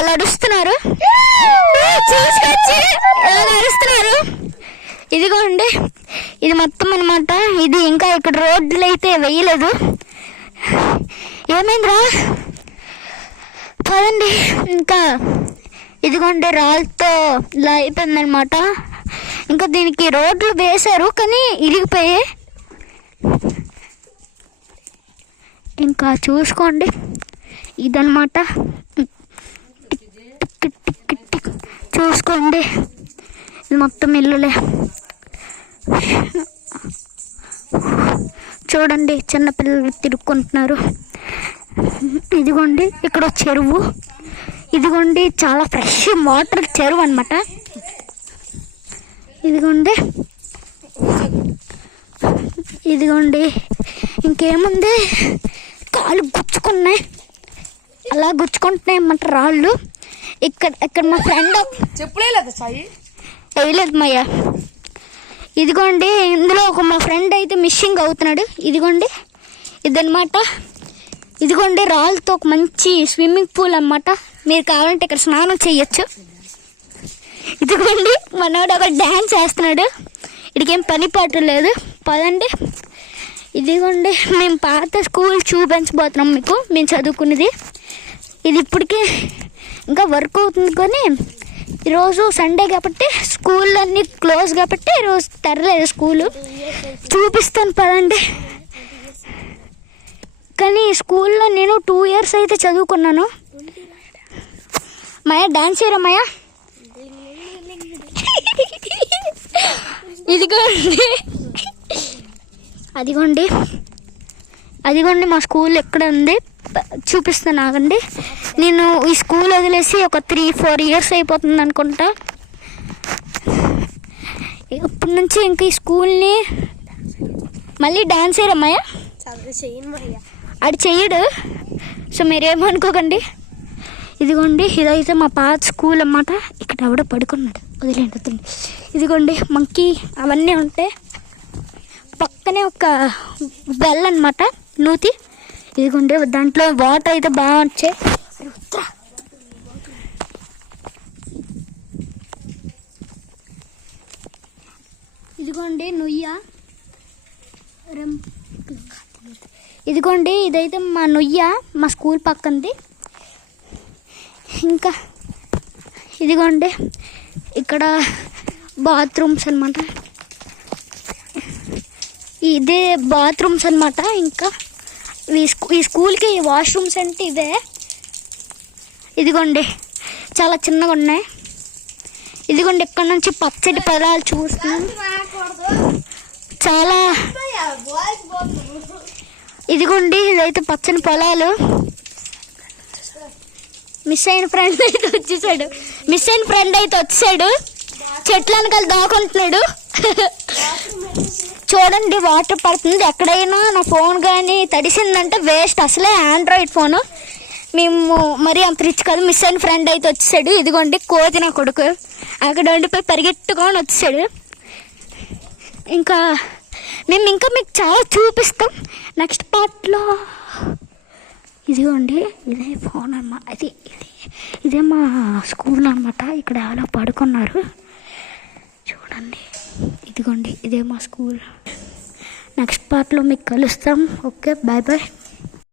వాళ్ళు అరుస్తున్నారు, చూసుకొచ్చి అరుస్తున్నారు. ఇదిగోండి ఇది మొత్తం అనమాట. ఇది ఇంకా ఇక్కడ రోడ్లు అయితే వేయలేదు. ఏమైందిరా పదండి. ఇంకా ఇదిగోండి రాళ్ళతో ఇలా అయిపోయిందనమాట. ఇంకా దీనికి రోడ్లు వేశారు కానీ ఇరిగిపోయాయి. ఇంకా చూసుకోండి ఇదన్నమాట. చూసుకోండి ఇది మొత్తం ఇల్లులే. చూడండి చిన్నపిల్లలు తిరుక్కుంటున్నారు. ఇదిగోండి ఇక్కడ చెరువు. ఇదిగోండి చాలా ఫ్రెష్ వాటర్ చెరువు అనమాట. ఇదిగోండి ఇదిగోండి ఇంకేముంది, కాలు గుచ్చుకున్నాయి, అలా గుచ్చుకుంటున్నాయి అన్నమాట రాళ్ళు. ఇక్కడ మా ఫ్రెండ్ వేయలేదు మయ్య. ఇదిగోండి ఇందులో మా ఫ్రెండ్ అయితే మిస్సింగ్ అవుతున్నాడు. ఇదిగోండి ఇదన్నమాట. ఇదిగోండి రాళ్ళతో ఒక మంచి స్విమ్మింగ్ పూల్ అన్నమాట. మీరు కావాలంటే ఇక్కడ స్నానం చేయొచ్చు. ఇదిగోండి మనోడు ఒక డ్యాన్స్ చేస్తున్నాడు. ఇడికేం పని పాటు లేదు. పదండి. ఇదిగోండి మేము పాత స్కూల్ చూపించబోతున్నాం మీకు, మేము చదువుకునేది. ఇది ఇప్పటికీ ఇంకా వర్క్ అవుతుంది కానీ ఈరోజు సండే కాబట్టి స్కూల్ అన్నీ క్లోజ్ కాబట్టి ఈరోజు తెరలేదు స్కూలు. చూపిస్తాను పదండి. కానీ స్కూల్లో నేను 2 years అయితే చదువుకున్నాను. మాయా డాన్స్ చేయరా మాయా. అదిగోండి మా స్కూల్ ఎక్కడ ఉంది చూపిస్తాను ఆగండి. నేను ఈ స్కూల్ వదిలేసి ఒక 3-4 years అయిపోతుంది అనుకుంటా. ఇప్పటి నుంచి ఇంక ఈ స్కూల్ని మళ్ళీ డాన్స్ చేయరమ్మాయా అది చెయ్యడు, సో మీరేమనుకోకండి. ఇదిగోండి ఇదైతే మా పాత స్కూల్ అన్నమాట. ఇక్కడ ఎవడో పడుకున్నాడు, వదిలేండి. ఇదిగోండి మంకీ అవన్నీ ఉంటాయి. పక్కనే ఒక బెల్ అన్నమాట, నూతి. ఇదిగోండి దాంట్లో వాటర్ అయితే బాగా వచ్చాయి. ఇదిగోండి నుయ్య. ఇదిగోండి ఇదైతే మా నుయ్య, మా స్కూల్ పక్కంది. ఇంకా ఇదిగోండి ఇక్కడ బాత్రూమ్స్ అన్నమాట. ఇదే బాత్రూమ్స్ అన్నమాట. ఇంకా ఈ స్కూల్కి వాష్రూమ్స్ అంటే ఇవే. ఇదిగోండి చాలా చిన్నగా ఉన్నాయి. ఇదిగోండి ఇక్కడ నుంచి పచ్చడి పొలాలు చూస్తున్నాం చాలా. ఇదిగోండి ఇదైతే పచ్చని పొలాలు. మిస్ అయిన ఫ్రెండ్ అయితే వచ్చేసాడు. చెట్ల వెనకాల దాకుంటున్నాడు. చూడండి వాటర్ పడుతుంది. ఎక్కడైనా నా ఫోన్ కానీ తడిసిందంటే వేస్ట్. అసలే ఆండ్రాయిడ్ ఫోను, మేము మరీ అంత రిచ్ కాదు. మిస్ అయిన ఫ్రెండ్ అయితే వచ్చేసాడు. ఇదిగోండి కోతి నా కొడుకు అక్కడ ఉండిపోయి పరిగెట్టుకొని వచ్చేసాడు. ఇంకా మేము మీకు చాలా చూపిస్తాం నెక్స్ట్ పార్ట్లో. ఇదిగోండి ఇదే ఫోన్ అన్నమాట. ఇదే మా స్కూల్ అన్నమాట. ఇక్కడ ఎవరో పడుకున్నారు చూడండి. ఇదిగోండి ఇదే మా స్కూల్. నెక్స్ట్ పార్ట్లో మీకు కలుస్తాం. Okay bye bye.